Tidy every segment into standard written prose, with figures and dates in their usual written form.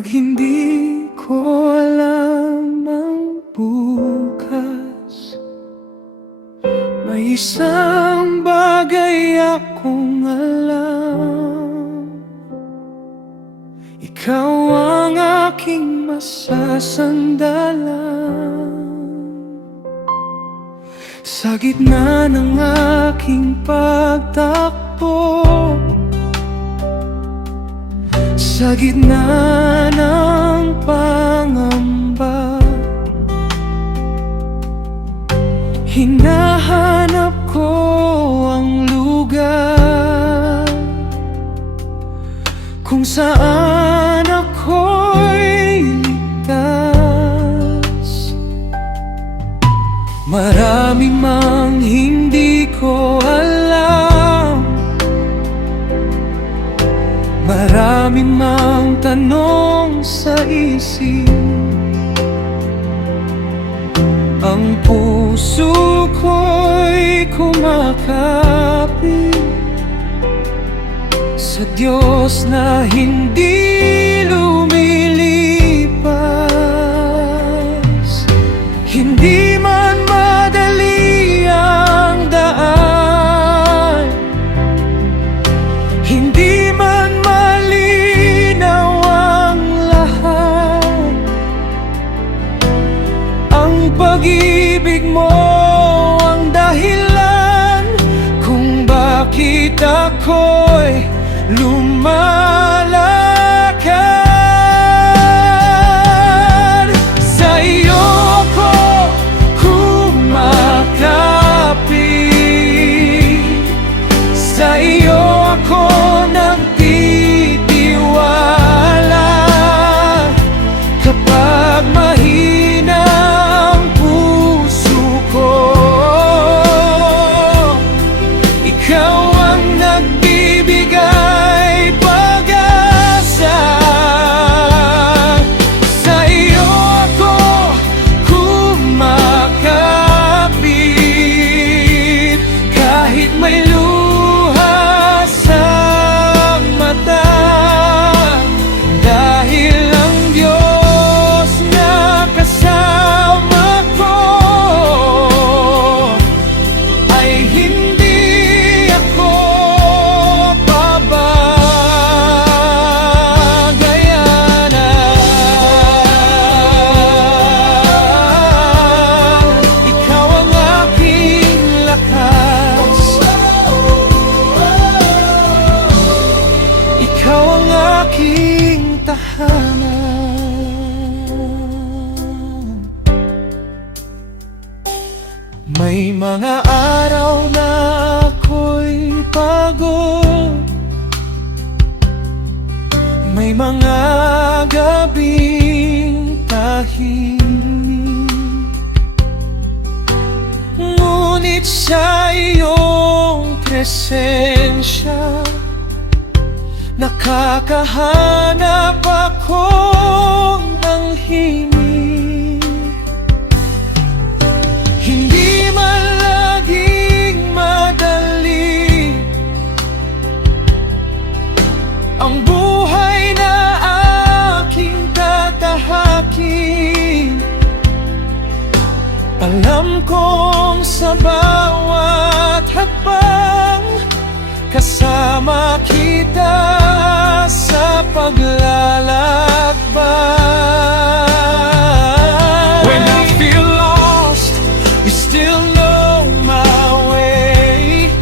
Pag hindi ko alam ang bukas, may isang bagay akong alam: ikaw ang aking masasandalan. Sa gitna ng aking pagtakbo, sa gitna ng pangamba, hinahanap ko ang lugar kung saan ako'y ligtas. Marami mang hindi ko alam, marami mang tanong sa isip. Ang puso ko'y kumakapit sa Diyos na hindi lumilipas. Hindi man madali ang daan, hindi man malinaw ang lahat, ang pag-ibig mo ang dahilan kung bakit ako'y lumalakad. Sa iyo ko kumakapit, sa iyo ako nagtitiwala. Kapag mahina ang puso ko, ikaw ang nagbibigay pag-asa. Sa iyo ako kumakapit, kahit may luha sa mata, dahil ang Diyos na kasama ko ay hindi ako babagayanan. Ikaw ang aking lakas, ikaw ang aking tahanan. May mga araw na ako'y pagod, may mga gabing tahimik, ngunit sa iyong presensya nakakahanap ako ng himig. Hindi man laging madali ang buhay na aking tatahakin. Alam kong sa bawat hakbang kasama kita sa paglalakbay. When I feel lost, you still know my way.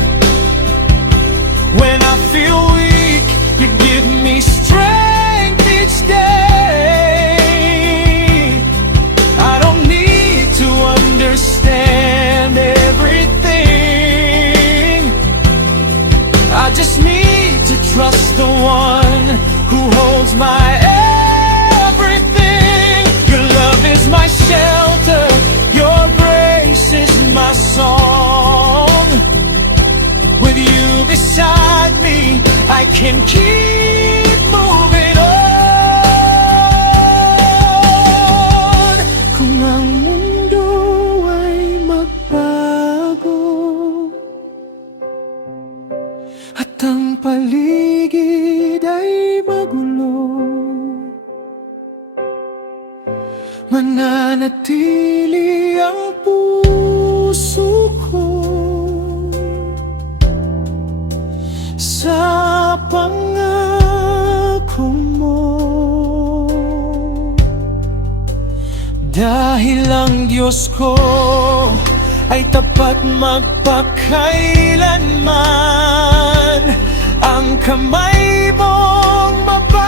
When I feel weak, you give me strength each day. I don't need to understand everything, I just need to trust the one who holds my everything. Your love is my shelter, your grace is my song. With you beside me, I can keep moving on. Kung ang mundo ay magbago at ang paligid ay magulo, sa pangako mo. Dahil ang Diyos ko ay tapat magpakailanman, ang kamay mong mapagmahal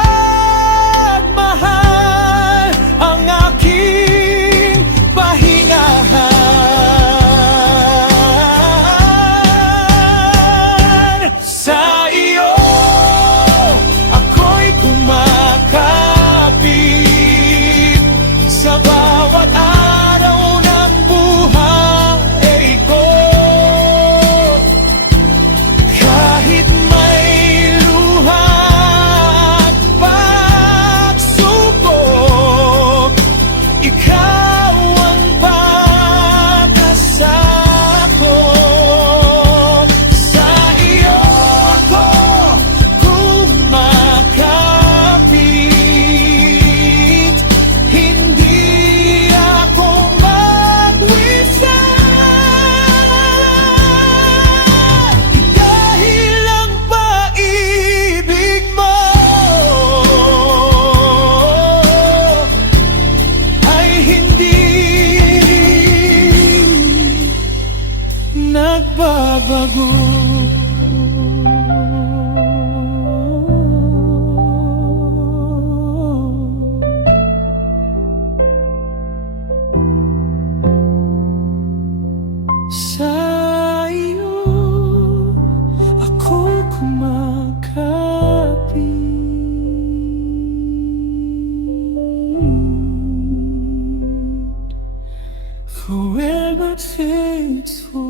ang aking pahingahan. Sa iyo ako'y kumakapit sa bawat araw ng buhay ko. Kahit may luha at pagsubok, ikaw ang pag-asa ko. Sa iyo ako kumakapit, hindi ako magwisa. Dahil ang pag-ibig mo ay hindi nagbabago. Sa iyo ako kumakapit. Who will not faithful?